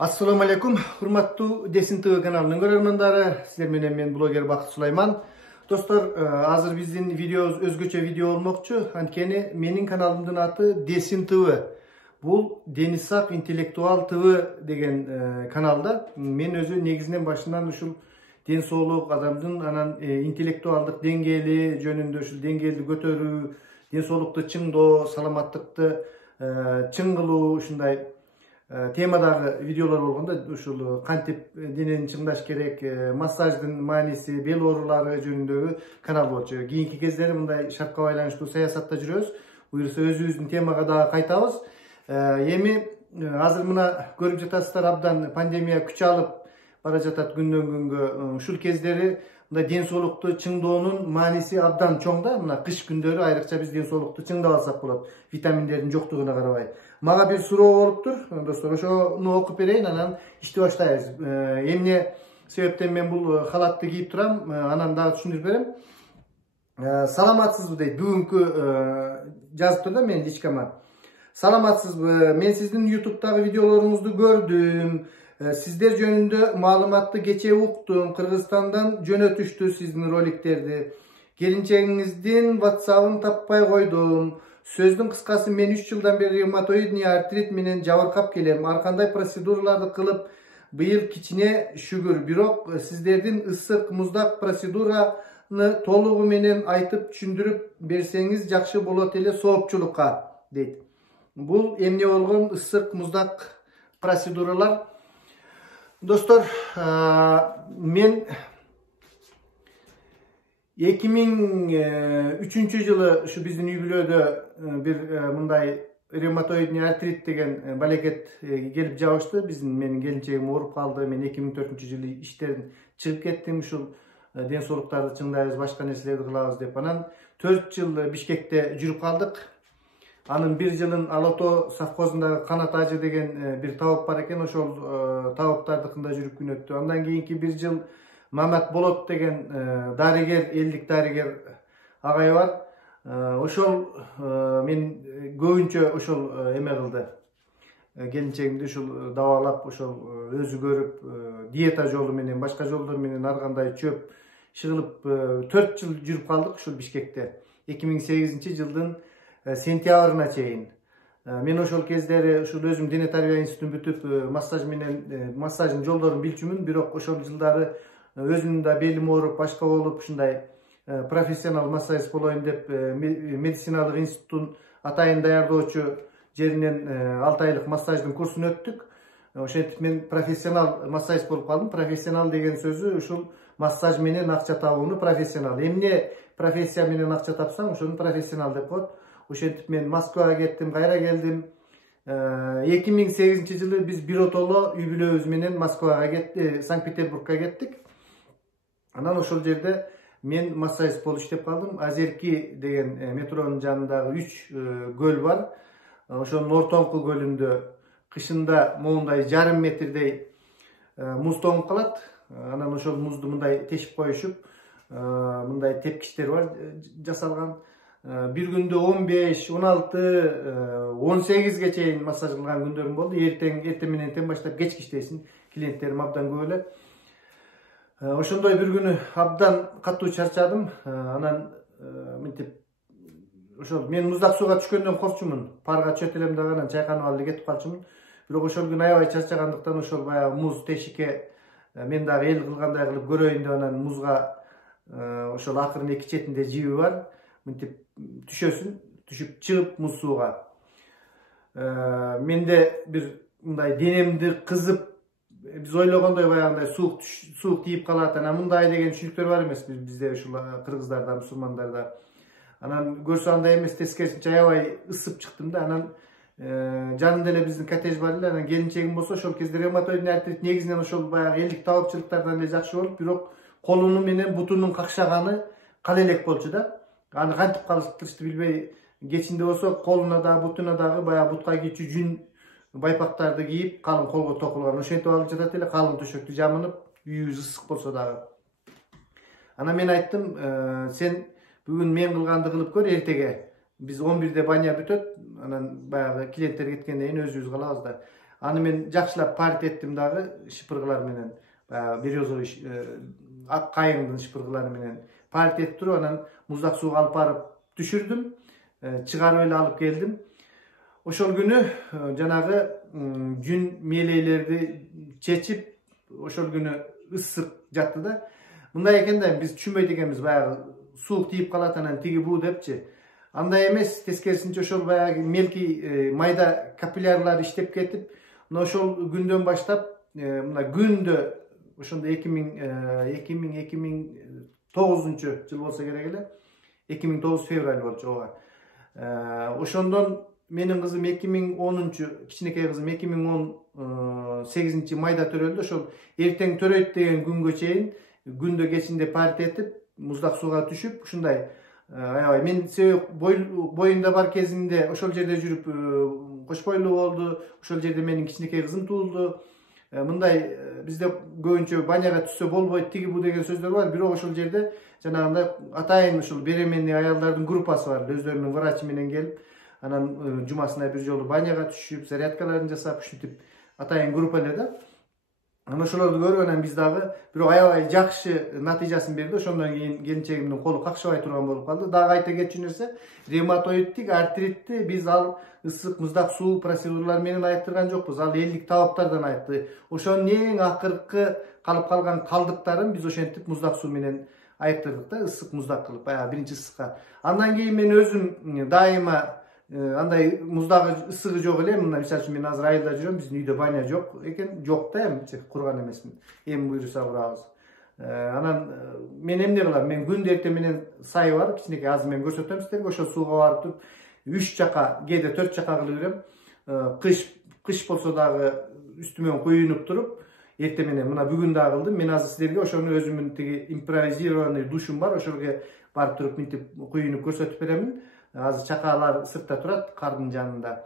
Assalamu alaikum, hurmattуу Desin TV kanalının görөрmandары. Sizler менен мен блогер Бакыт Сулайман. Достор, азыр биздин видеобуз өзгөчө видео болмокчу. Анткени менин каналымдын аты Desin TV. Бул Денисак интеллектуал TV деген каналда мен өзү негизинен башынан ушул ден соолук адамдын анан интеллектуалдык деңгээли жөнүндө ушул деңгээлди көтөрүү, ден соолукту чыңдоо, саламаттыкты чың кылуу ушундай темадагы видеолор болгондо ушул кантип денени чыңдаш керек, массаждын мааниси, бел оорулары жөнүндөгү канал болчу. Кийинки кездери мындай шартка байланыштуу саясатта жүрөбүз. Буюрса өзүбүздүн темага дагы кайтабыз. Эми азыр мына көрүп жатасыздар, абдан пандемия күч алып бара жатат күндөн күнгө. Ушул кездери мындай ден соолукту чыңдоонун мааниси абдан чоң да. Мына кыш күндөрү айрыкча биз ден соолукту чыңдап алсак болот, витаминдердин жоктугуна карабай. Мага бир суроо болуптур, достор, ошону окуп берейин, анан ишти баштайбыз. Эмне себептен мен бул халатты кийип турам, анан дагы түшүндүрүп берем. Саламатсызбы дейт, бүгүнкү жазыптыр да менин личкама. Саламатсызбы, мен сиздин YouTube'дагы видеолоруңузду көрдүм. Сиздер жөнүндө маалыматты кечээ уктум. Кыргызстандан жөнөтүштү сиздин роликтерди. Келинчегиңиздин WhatsApp'ын таппай койдум. Сөздүн кыскасы, мен 3 жылдан бери ревматоидный артрит менен жабыркап келем. Ар кандай процедураларды кылып, быйыл кичине шүгүр. Бирок сиздердин ысык муздак процедураны толугу менен айтып түшүндүрүп берсеңиз жакшы болот эле соопчулукка, дейт. Бул эмне болгон ысык муздак процедуралар? Достор, мен 2003 жылы ушу биздин үй-бүлөдө бир мындай ревматоидный артрит деген балекет келип жабышты. Менин келинчегим ооруп калды. Мен 2004 жылы иштерин чыгып кеттим. Ушул ден соолуктарды чыңдайбыз, башка нерселерди кылабыз деп. Анан 4 жыл Бишкекте жүрүп калдык. Анын 1 жылын Алото совхозундагы Канат Ажы деген бир табып бар экен. Ошол табыптардыкында жүрүп күн өттү. Андан кийинки 1 жыл Мамат Болот деген дарыгер, элдик дарыгер агай бар. Ошол мен көбүнчө ошол эме кылды. Келинчегимди ушул дабалап, ошол өзү көрүп, диета жолу менен, башка жолдор менен ар кандай чөп чыгылып 4 жыл жүрүп калдык ушул Бишкекте. 2008 жылдын сентябрына чейин. Мен ошол кездери ушул өзүм дене тарбия институтун бүтүп, массаждын жолдорун билчүмүн, бирок ошол жылдары өзүмдүн да белим ооруп, башка болуп, ушундай профессионал массажист болоюн деп медициналык институттун атайын даярдоочу жеринен 6 айлык массаждын курсун өттүк. Ошентип мен профессионал массажист болуп калдым. Профессионал деген сөзү ушул массаж менен акча табууну профессионал. Эмне профессия менен акча тапсаң, ошону профессионал деп коет. Ошентип мен Москвага кеттим, кайра келдим. 2008 жылы биз биротоло үй-бүлөбүз менен Москвага кеттик, Санкт-Петербургка кеттик. Анан ошол жерде мен массажист болуп иштеп калдым. Азерки деген метронун жанындагы 3 көл бар. Ошонун ортоңку көлүндө кышында моундай жарым метрдей муз тоңуп калат. Анан ошол музду мындай тешип коюшуп, мындай тепкичтер бар жасалган. Bir günde 15, 16, 18'ge çeyin masaj kılgan günlerim oldu. Ertemenden başlayıp geç işteysin. Klientlerim abdan böyle. Oşunday bir günü abdan katı çarçadım. Anan men muzdak suga түшкөндөн корчумун. Parga çötelem daganan çaykanıp aldı ketip kalçımın. Бирок ошол күнү аябай чарчагандыктан ошол баягы муз тешикке мен дагы эл кылгандай кылып көрөйүн деп анан музга ошол акырын эки четинде жиби бар. Мынтип түшөсүн, түшүп чыгып муз сууга. Менде бир мындай денемди кызып, биз ойлогондой баягындай суук тийип калат. Анан мындай деген түшүнүктөр бар эмес бизде ушул кыргыздарда, мусулмандарда. Анан көрсө андай эмес, тескерисинче аябай ысып чыктым да. Анан жанында эле биздин коттедж бар эле. Анан келинчегим болсо ошол кезде ревматоидный артрит негизинен ошол баягы элдик табапчылыктардан эле жакшы болуп, бирок колуну менен бутунун какшаганы кала элек болчу да. Аны кантип калтырышты билбей, кечинде болсо колуна дагы, бутуна дагы баягы бутка кийчү жүн байпактарды кийип, калың колго токулган. Ошентип алып жатат эле, калың төшөктү жамынып, үйүбүз ысык болсо дагы. Анан мен айттым, сен бүгүн мен кылганды кылып көр, эртеге. Биз 11'de баня бүтөт, анан баягы клиенттер кеткенден кийин өзүбүз калабыз да. Аны мен жакшылап парит еттим дагы шыпыргылар менен. Березовый ак кайыңдын шыпыргылары менен парит этип туруп анан муздак сууга алып барып түшүрдүм. Чыгарып эле алып келдим. Ошол күнү жанагы жүн мелейлерди чечип, ошол күнү ысык жатты да. Мындай экен да биз түшүнбөйт экенбиз, баягы суук тийип калат анан тиги буу депчи. Андай эмес, тескерисинче ошол баягы мелкий майда капиллярлар иштеп кетип, мына ошол күндөн баштап мына күндө ошондо 2009 жыл болсо керек эле. 2009 февраль болчу ооба. Ошондон менин кызым 2010 кичинекей кызым 2018 майда төрөлдү. Ошол эртең төрөйт деген күнгө чейин күндө кечинде парит этип, муздак сууга түшүп, ушундай аябай мен боюнда бар кезинде ошол жерде жүрүп кош бойлуу болду. Ошол жерде менин кичинекей кызым туулду. Мындай бизде көбүнчө баняга түшсө болбойт, тиги бу деген сөздөр бар. Бирок ошол жерде жанагындай атайын ушул беременный аялдардын группасы бар. Өздөрүнүн врачы менен келип, анан жумасына бир жолу баняга түшүп, зарядкаларын жасап, ушинтип атайын группа эле да. Анан ошолорду көрүп анан биз дагы бирок аябай жакшы натыйжасын берди. Ошондон кийин келинчегимдин колу какшабай турган болуп калды. Дагы айта кетчү нерсе, ревматоидтик артритти биз ал ысык муздак суу процедуралар менен айыктырган жокпуз. Ал элдик табаптардан айтты. Ошонун эң акыркы калып калган калдыктарын биз ошентип муздак суу менен айыктырдык да, ысык муздак кылып, баягы биринчи ысыкка. Андан кийин мен өзүм дайыма андай муздагы ысыгы жок эле. Мына мисалы үчүн мен азыр айылда жүрөм, биздин үйдө баня жок экен, жок да, эми курган эмесмин. Эми буйруса курабыз. Анан мен эмне кылам? Мен күндө эртең менен сай бар, кичинекей азыр мен көрсөтөм силерге. Ошол сууга барып туруп 3 жака, кээде 4 жака кылып берем. Кыш болсо дагы үстүмөн куюнуп туруп, эртең менен мына бүгүн дагы кылдым. Мен азыр силерге ошону өзүмдүн тиги импровизированный душум бар, ошолго барып туруп мынтип куюнуп көрсөтүп беремин. Азыр чакалар сыртта турат, кардын жанында.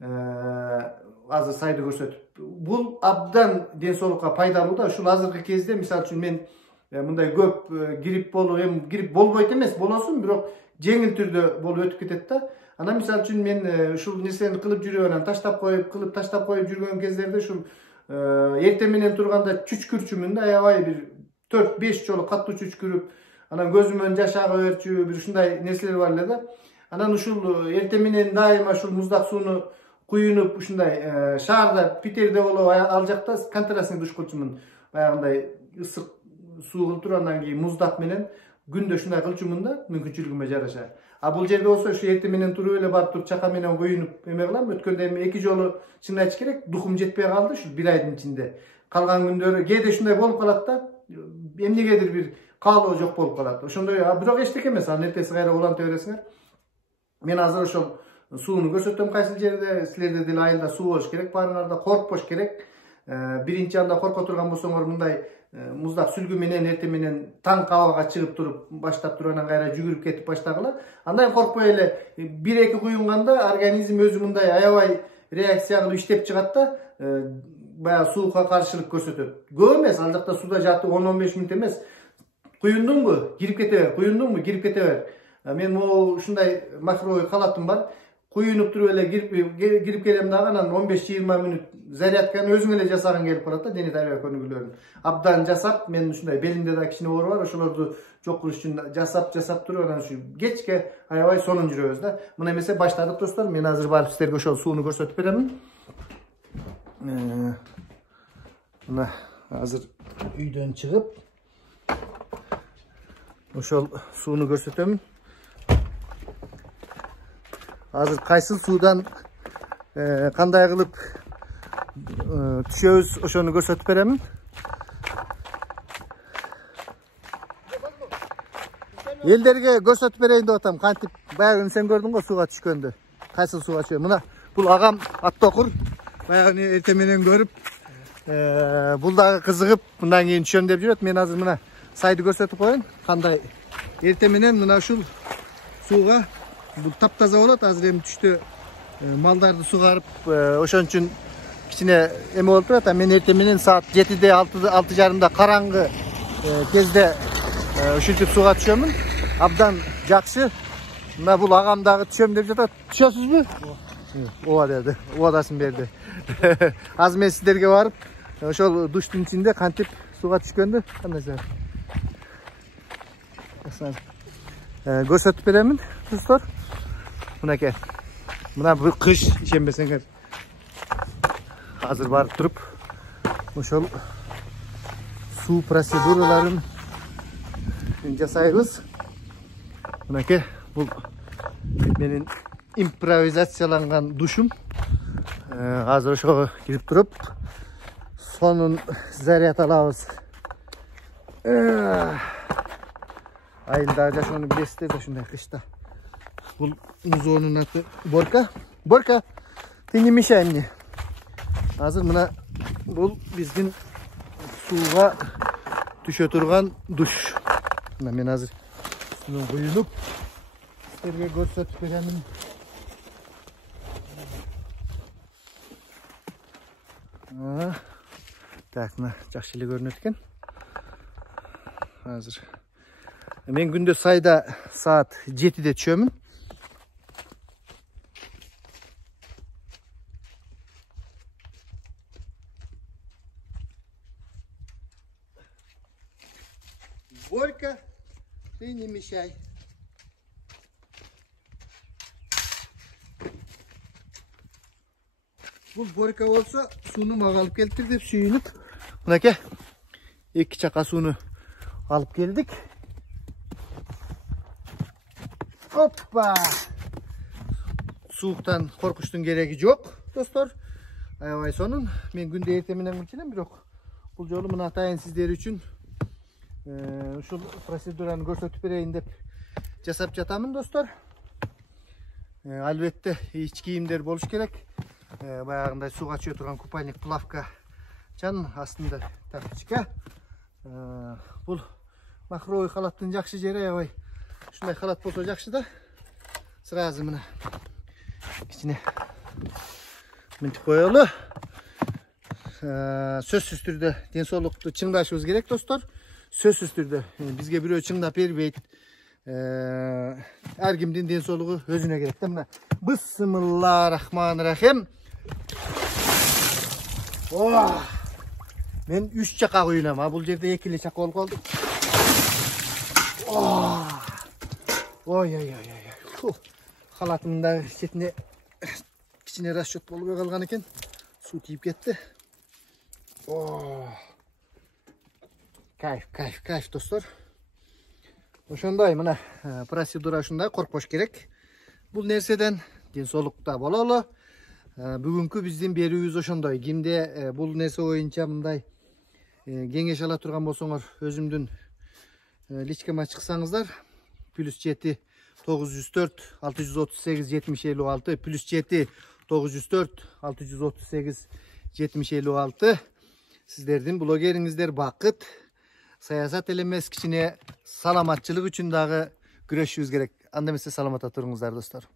Азыр сайды көрсөтүп. Бул абдан ден соолукка пайдалуу да. Ушул азыркы кезде мисалы үчүн мен мындай көп грипп болуп, эми грипп болбойт эмес, болосун, бирок жеңил түрдө болуп өтүп кетет да. Анан мисалы үчүн мен ушул нерсени кылып жүрүп анан таштап коюп жүргөн кездерде ушул эртең менен турганда чүчкүрчүмүн да, аябай бир 4-5 жолу каттуу чүчкүрүп, анан көзүмөн жаш ага берчү, бир ушундай нерселер бар эле да. Анан ушул эртең менен дайыма ушул муздак сууну куюнуп, ушундай шаарда Питерде болуп, ал жакта контрастный душ кылчумун. Баягындай ысык суу кылып туруп, андан кийин муздак менен күндө ушундай кылчумун да, мүмкүнчүлүгүмө жараша. А бул жерде болсо ушу эртең менен туруп эле барып туруп чака менен куюнуп эме кылам. Өткөндө эми 2 жолу чын айтыш керек, духум жетпей калды ушу 1 айдын ичинде. Калган күндөрү кээде ушундай болуп калат да. Эмнегедир бир каалоо жок болуп калат. Ошондой, бирок эчтеке эмес, анын эртеси кайра уланта бересиңер. Мен азыр ошол сууну көрсөтөм кайсыл жерде. Силерде деле айылда суу болуш керек, барыңарда коркпош керек. Биринчи анда корко турган болсоңор, мындай муздак сүлгү менен эртең менен таң абага чыгып туруп, баштап туруп анан кайра жүгүрүп кетип баштагыла. Андан коркпой эле 1-2 куюнганда организм өзү мындай аябай реакция кылып иштеп чыгат да, баягы суукка каршылык көрсөтөт. Көп эмес, ал жакта суда жатып 10-15 мүнөт эмес. Куюндуңбу, кирип кете бер, куюндуңбу, кирип кете бер. Мен могу ушундай махровый халатым бар. Куюнуп туруп эле кирип келем дагы, анан 15-20 мүнөт зарядканы өзүң эле жасагың келип калат да, дене тарбия көнүгүүлөрүн. Абдан жасап, мен ушундай белимде да кичине оор бар, ошолорду жок кылыш үчүн жасап туруп, анан ушу кечке аябай сонун жүрөбүз да. Мына эмесе баштадык достор. Мен азыр барып силерге ошол сууну көрсөтүп беремин. Мына азыр үйдөн чыгып ошол сууну көрсөтөм. Азыр кайсыл суудан кандай кылып түшөбүз, ошону көрсөтүп беремин. Элдерге көрсөтүп берейин деп атам, кантип баягы сен көрдүң го сууга түшкөндү. Кайсыл сууга түшөм. Мына бул агам Аттокур. Баягы эртең менен көрүп, бул дагы кызыгып, мындан кийин түшөм деп жүрөт. Мен азыр мына сайды көрсөтүп коеюн. Кандай эртең менен мына ушул сууга бул таптаза болот. Азыр эми түштө малдарды сугарып, ошон үчүн кичине эме болуп турат. Мен эртең менен саат 7-де 6:30-да караңгы кезде ушинтип сууга түшөмүн. Абдан жакшы. Мына бул агам дагы түшөм деп жатат. Түшөсүзбү? Ova dedi. Ovadaсын berdi. Az men sizlerge barıp ошол душтун ичинде кантип сууга түшкөндү кандай жер. Көрсөтүп беремин достор. Мынакей. Мына бул кыш ишенбесеңер. Азыр барып туруп ошол суу процедураларын жасайбыз. Мынакей бул менин импровизацияланган душум. Азыр ошого кирип туруп сонун заряд алабыз. Айылда жашоону билесиздер да ушундай кышта. Бул музоонун аты Борка. Борка, ты не мешай мне. Азыр мына бул биздин сууга түшө турган душ. Мына мен азыр суну куюнуп силерге көрсөтүп беремин. Так, мына жакшы эле көрүнөт экен. Азыр мен күндө сайда саат 7-де түшөмүн. Борька, ты не мешай. Бул Борька болсо сууну мага алып келиптир деп сүйүнүп, мынакей 2 чака сууну алып келдик. Оппа! Сууктан коркуштун кереги жок, достор. Аябай сонун. Мен күндө эртең менен кылчумун, бирок бул жолу мына атайын сиздер үчүн ушул процедураны көрсөтүп берейин деп жасап жатамын, достор. Албетте ич кийимдер болуш керек. Баягындай сууга түшө турган купальник, плавка жан астында тапчка. Бул махровый халаттын жакшы жери, аябай ушундай халат болсо жакшы да. Сразу мына кичине мынтип коелу. Сөзсүз түрдө ден соолукту чыңдашыбыз керек, достор. Сөзсүз түрдө бизге бирөө чыңдап бербейт. Ар кимдин ден соолугу өзүнө керек да. Мына Бисмиллахиррахманиррахим. Мен 3 чака куюнам, а бул жерде 2 эле чака болуп калды. Ой. Халатымдын да четине кичине расчет болбой калган экен. Суу тийип кетти. Кайф, достор. Ошондой мына процедура ушундай, коркпош керек. Бул нерседен ден соолукта бололу. Бүгүнкү биздин берүүбүз ошондой. Кимде бул нерсе боюнча мындай кеңеш ала турган болсоңор, өзүмдүн личкама чыксаңыздар, +7 904 638 7056 +7 904 638 7056. Сиздердин блогериңиздер Бакыт. Саясат элемес, кичине саламатчылык үчүн дагы күрөшүбүз керек. Анда эмесе саламатта туруңуздар, достор.